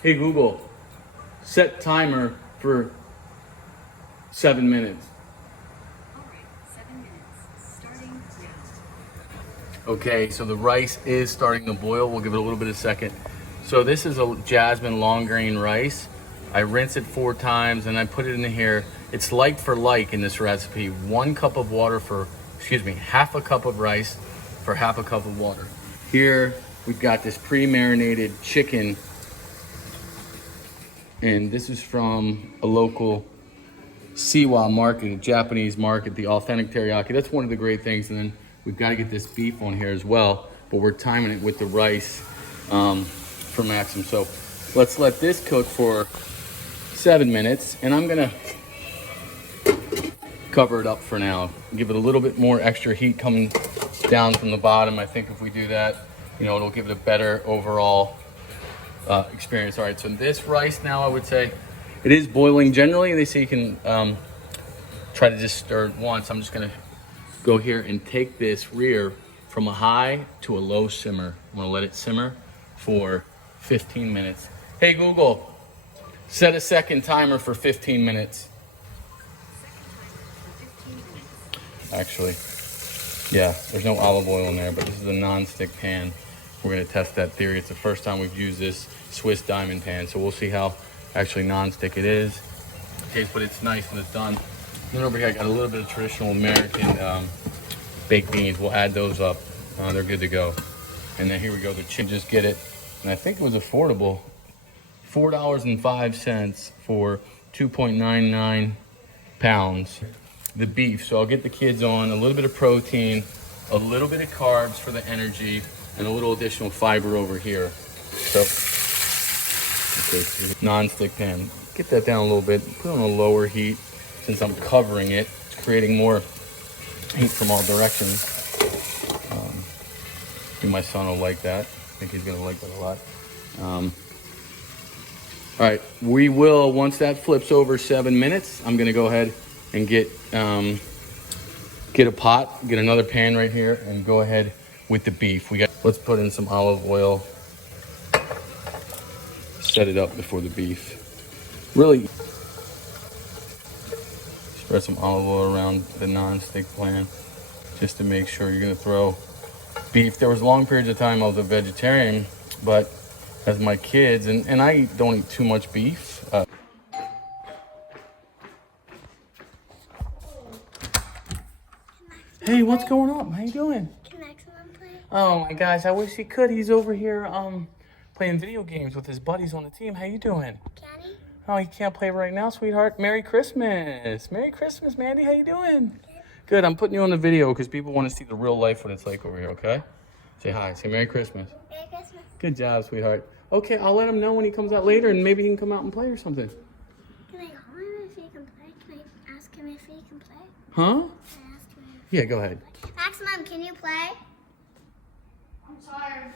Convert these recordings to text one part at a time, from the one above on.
Hey Google, set timer for 7 minutes. All right, 7 minutes, starting now. Okay, so the rice is starting to boil. We'll give it a little bit of a second. So this is a jasmine long grain rice. I rinse it 4 times and I put it in here. It's like for like in this recipe. 1 cup of water for, half a cup of rice for half a cup of water. Here we've got this pre-marinated chicken, and this is from a local Siwa market, a Japanese market, the authentic teriyaki. That's one of the great things. And then we've got to get this beef on here as well, but we're timing it with the rice for Maxim. So let's let this cook for 7 minutes, and I'm gonna cover it up for now. Give it a little bit more extra heat coming down from the bottom. I think if we do that, it'll give it a better overall experience. All right, so this rice now, I would say it is boiling. Generally, they say you can try to just stir it once. I'm just gonna go here and take this rear from a high to a low simmer. I'm gonna let it simmer for 15 minutes. Hey Google, set a second timer for 15 minutes. Actually, yeah, there's no olive oil in there, but this is a non-stick pan. We're gonna test that theory. It's the first time we've used this Swiss diamond pan, so we'll see how actually non-stick it is. Okay, but it's nice when it's done. Then over here I got a little bit of traditional American baked beans. We'll add those up. They're good to go. And then here we go, the chicken, just get it. And I think it was affordable. $4.05 for 2.99 pounds. The beef, so I'll get the kids on a little bit of protein, a little bit of carbs for the energy, and a little additional fiber over here. So, okay, non-stick pan. Get that down a little bit, put it on a lower heat. Since I'm covering it, it's creating more heat from all directions. My son will like that. I think he's gonna like that a lot. All right, we will, once that flips over 7 minutes, I'm gonna go ahead and get a pot, get another pan right here, and go ahead with the beef. Let's put in some olive oil, set it up before the beef. Really spread some olive oil around the non-stick pan just to make sure. You're gonna throw beef. There was long periods of time I was a vegetarian, but as my kids, and I don't eat too much beef. Hey, what's going on? How you doing? Can Maximum play? Oh my gosh, I wish he could. He's over here playing video games with his buddies on the team. How you doing? Can he? Oh, he can't play right now, sweetheart. Merry Christmas. Merry Christmas, Mandy. How you doing? Good. I'm putting you on the video because people want to see the real life what it's like over here, okay? Say hi. Say Merry Christmas. Merry Christmas. Good job, sweetheart. Okay, I'll let him know when he comes out later, and maybe he can come out and play or something. Can I call him if he can play? Can I ask him if he can play? Huh? Can I ask him if Yeah, go ahead. Maximum, can you play? I'm tired.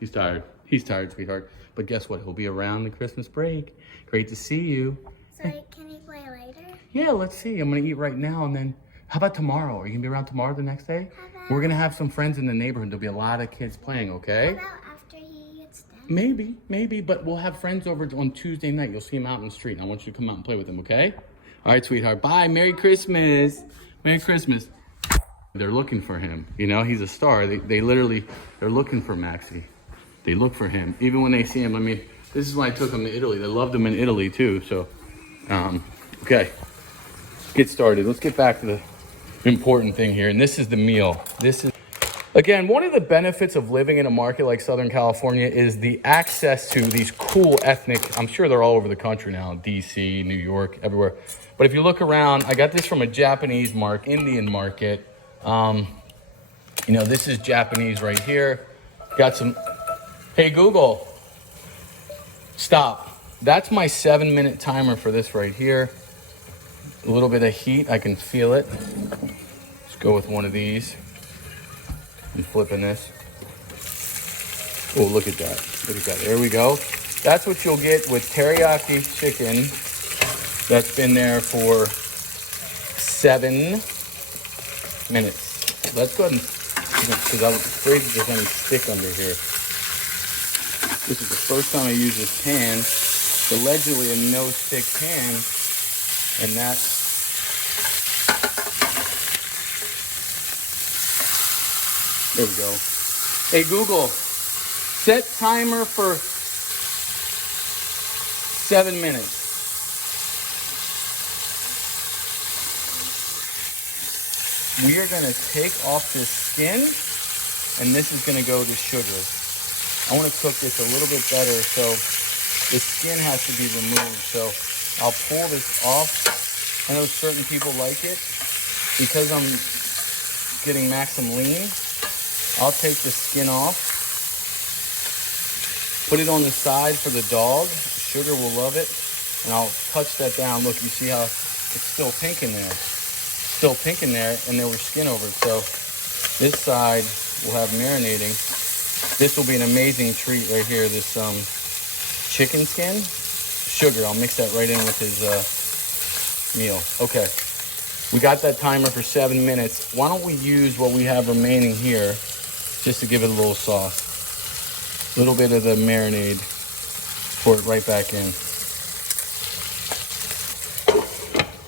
He's tired. He's tired, sweetheart. But guess what? He'll be around the Christmas break. Great to see you. So can he play later? Yeah, let's see. I'm going to eat right now, and then how about tomorrow? Are you going to be around tomorrow, the next day? We're going to have some friends in the neighborhood. There'll be a lot of kids playing, okay? How about after he gets done? Maybe, but we'll have friends over on Tuesday night. You'll see him out in the street, and I want you to come out and play with them, okay? All right, sweetheart. Bye. Merry Christmas. Merry Christmas. They're looking for him. He's a star. They're looking for Maxie. They look for him. Even when they see him, this is why I took him to Italy. They loved him in Italy, too. So, okay. Let's get started. Let's get back to the important thing here. And this is the meal. Again, one of the benefits of living in a market like Southern California is the access to these cool ethnic, I'm sure they're all over the country now, DC, New York, everywhere. But if you look around, I got this from a Japanese market, Indian market. This is Japanese right here. Got some, hey Google, stop. That's my 7-minute timer for this right here. A little bit of heat, I can feel it. Let's go with one of these. I'm flipping this. Oh, look at that. Look at that. There we go. That's what you'll get with teriyaki chicken that's been there for 7 minutes. Let's go ahead and, because I'm afraid that there's any stick under here. This is the first time I use this pan. It's allegedly a no-stick pan, and that's there we go. Hey Google, set timer for 7 minutes. We are gonna take off this skin, and this is gonna go to sugar. I wanna cook this a little bit better, so the skin has to be removed. So I'll pull this off. I know certain people like it. Because I'm getting Maxim lean, I'll take the skin off, put it on the side for the dog. Sugar will love it. And I'll touch that down. Look, you see how it's still pink in there. Still pink in there, and there was skin over it. So this side will have marinating. This will be an amazing treat right here. This chicken skin, sugar. I'll mix that right in with his meal. Okay, we got that timer for 7 minutes. Why don't we use what we have remaining here just to give it a little sauce. A little bit of the marinade. Pour it right back in.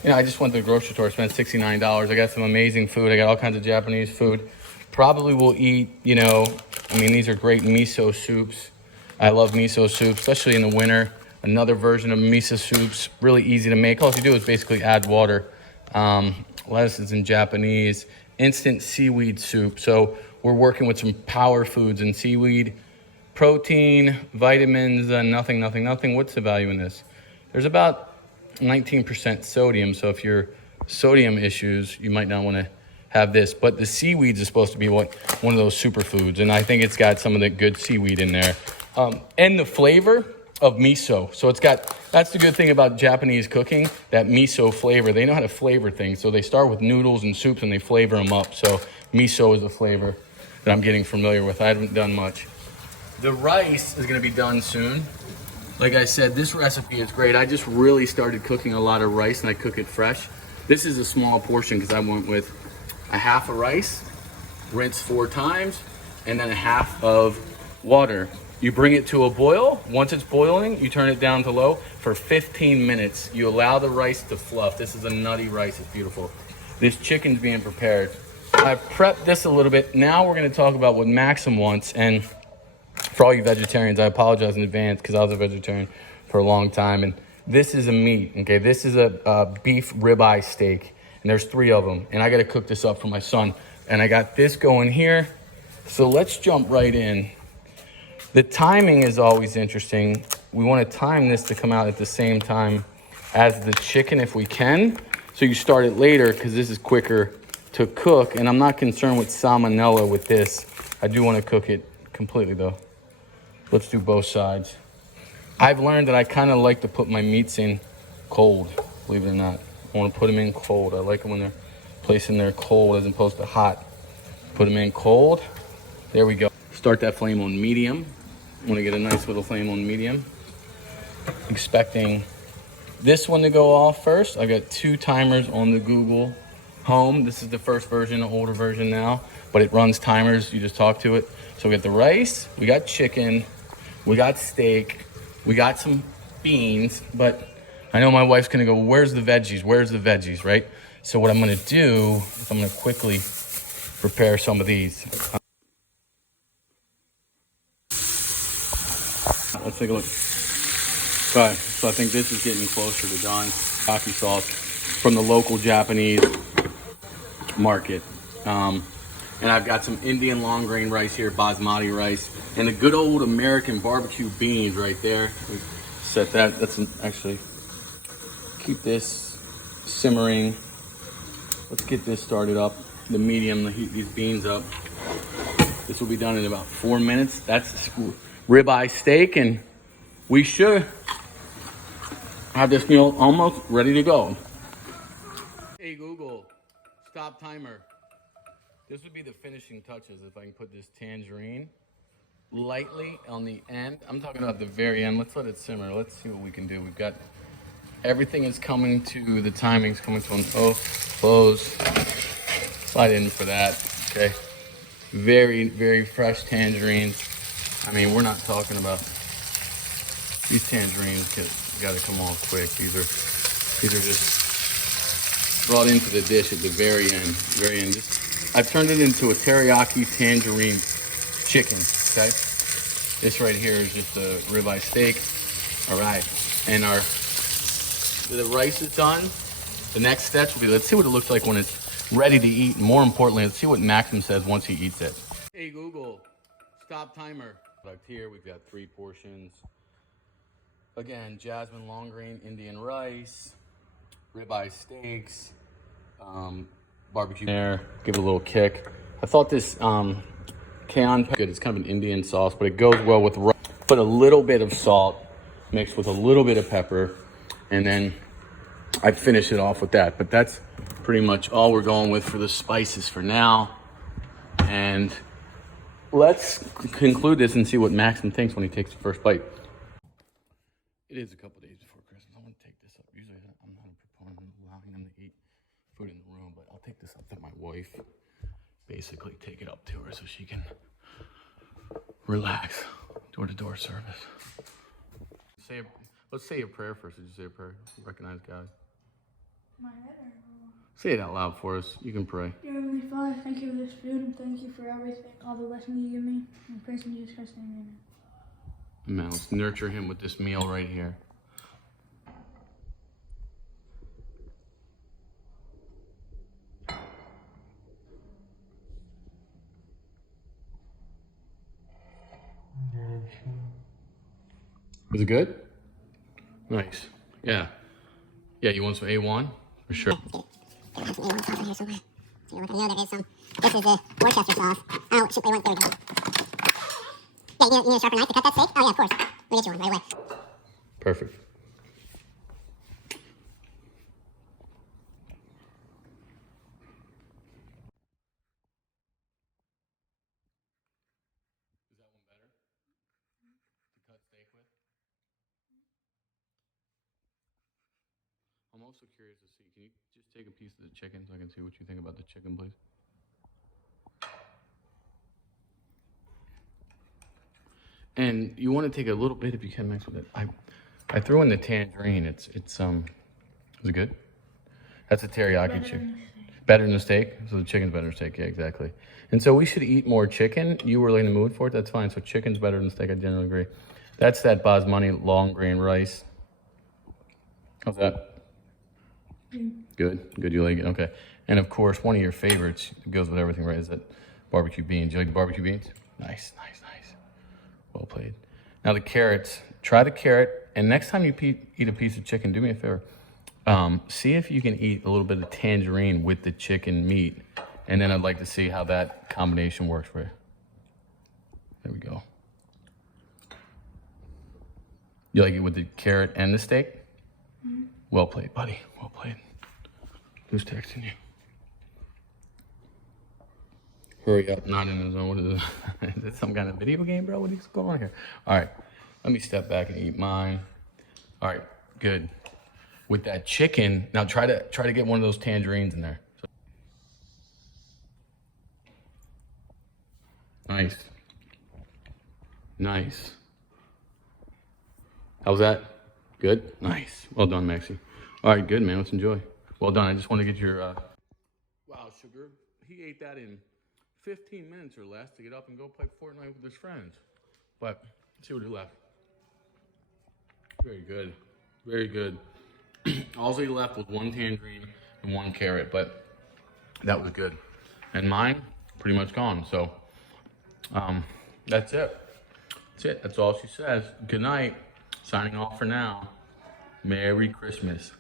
You know, I just went to the grocery store, spent $69. I got some amazing food. I got all kinds of Japanese food. Probably will eat, you know, I mean, these are great miso soups. I love miso soup, especially in the winter. Another version of miso soups, really easy to make. All you do is basically add water. Lettuce is in Japanese. Instant seaweed soup. So we're working with some power foods in seaweed. Protein, vitamins, nothing. What's the value in this? There's about 19% sodium. So if you're sodium issues, you might not want to have this. But the seaweeds is supposed to be one of those superfoods. And I think it's got some of the good seaweed in there. And the flavor of miso. So it's got, that's the good thing about Japanese cooking, that miso flavor. They know how to flavor things. So they start with noodles and soups and they flavor them up. So miso is a flavor that I'm getting familiar with. I haven't done much. The rice is going to be done soon. Like I said, this recipe is great. I just really started cooking a lot of rice and I cook it fresh. This is a small portion because I went with a half of rice, rinse 4 times, and then a half of water. You bring it to a boil. Once it's boiling, you turn it down to low for 15 minutes. You allow the rice to fluff. This is a nutty rice, it's beautiful. This chicken's being prepared. I prepped this a little bit. Now we're gonna talk about what Maxim wants. And for all you vegetarians, I apologize in advance because I was a vegetarian for a long time. And this is a meat, okay? This is a beef ribeye steak, and there's 3 of them. And I gotta cook this up for my son. And I got this going here. So let's jump right in. The timing is always interesting. We wanna time this to come out at the same time as the chicken if we can. So you start it later because this is quicker to cook. And I'm not concerned with salmonella with this. I do wanna cook it completely though. Let's do both sides. I've learned that I kind of like to put my meats in cold, believe it or not. I want to put them in cold. I like them when they're placed in there cold as opposed to hot. Put them in cold. There we go. Start that flame on medium. I want to get a nice little flame on medium. Expecting this one to go off first. I got 2 timers on the Google Home. This is the first version, the older version now, but it runs timers. You just talk to it. So we got the rice, we got chicken, we got steak, we got some beans, but I know my wife's gonna go, where's the veggies? Where's the veggies, right? So what I'm gonna do is I'm gonna quickly prepare some of these. Let's take a look. Okay, so I think this is getting closer to John's teriyaki sauce from the local Japanese market. And I've got some Indian long grain rice here, basmati rice, and the good old American barbecue beans right there. We set that. Actually, keep this simmering. Let's get this started up. The medium to heat these beans up. This will be done in about 4 minutes. That's ribeye steak, and we should have this meal almost ready to go. Hey Google, stop timer. This would be the finishing touches if I can put this tangerine lightly on the end. I'm talking about the very end. Let's let it simmer. Let's see what we can do. We've got everything is coming to, the timing's coming to an close. Slide in for that, okay? Very, very fresh tangerines. I mean, we're not talking about These tangerines gotta come all quick. These are just brought into the dish at the very end. Very end. I've turned it into a teriyaki tangerine chicken. Okay. This right here is just a ribeye steak. All right, and the rice is done. The next steps will be, let's see what it looks like when it's ready to eat. And more importantly, let's see what Maxim says once he eats it. Hey Google, stop timer. Back here, we've got 3 portions. Again, jasmine long grain Indian rice, ribeye steaks, barbecue there. Give it a little kick. I thought this cayenne pepper, it's kind of an Indian sauce, but it goes well with rice. Put a little bit of salt mixed with a little bit of pepper, and then I finish it off with that. But that's pretty much all we're going with for the spices for now. And let's conclude this and see what Maxim thinks when he takes the first bite. It is a couple days before Christmas. I want to take this up. Usually I'm not a proponent of allowing them to eat food in the room, but I'll take this up to my wife. Basically take it up to her so she can relax. Door-to-door service. Let's say a prayer first. Did you say a prayer? Recognize God. My head or... Say it out loud for us. You can pray. Dear Heavenly Father, thank you for this food and thank you for everything, all the blessings you give me. I praise in Jesus Christ's name, amen. Amen. Let's nurture him with this meal right here. Was it good? Nice. Yeah. Yeah, you want some A1? For sure. I have some A1 sauce in here somewhere. So I know there is some. This is the Worcester sauce. Oh, shit, A1, there we go. Yeah, you need a sharper knife to cut that steak? Oh, yeah, of course. We'll get you one right away. Perfect. Is that one better? To cut steak with? I'm also curious to see, can you just take a piece of the chicken so I can see what you think about the chicken, please? And you want to take a little bit if you can mix with it. I threw in the tangerine. Is it good? That's a teriyaki chicken. Better than the steak? So the chicken's better than steak, yeah, exactly. And so we should eat more chicken. You were in the mood for it, that's fine. So chicken's better than steak, I generally agree. That's that basmati long grain rice. How's that? Good, you like it, okay. And of course, one of your favorites, it goes with everything, right, is that barbecue beans. You like the barbecue beans? Nice. Well played. Now the carrots, try the carrot, and next time you eat a piece of chicken, do me a favor. See if you can eat a little bit of tangerine with the chicken meat, and then I'd like to see how that combination works for you. There we go. You like it with the carrot and the steak? Mm-hmm. Well played, buddy, well played. Who's texting you? Hurry up, not in the zone. What is it? Is it some kind of video game, bro? What is going on here? All right, let me step back and eat mine. All right, good. With that chicken, now try to get one of those tangerines in there. Nice. How's that? Good? Nice. Well done, Maxie. All right, good, man. Let's enjoy. Well done. I just want to get your... Wow, Sugar. He ate that in 15 minutes or less to get up and go play Fortnite with his friends. But let's see what he left. Very good. All he left was 1 tangerine and 1 carrot, but that was good. And mine, pretty much gone. So that's it. That's all she says. Good night. Signing off for now. Merry Christmas.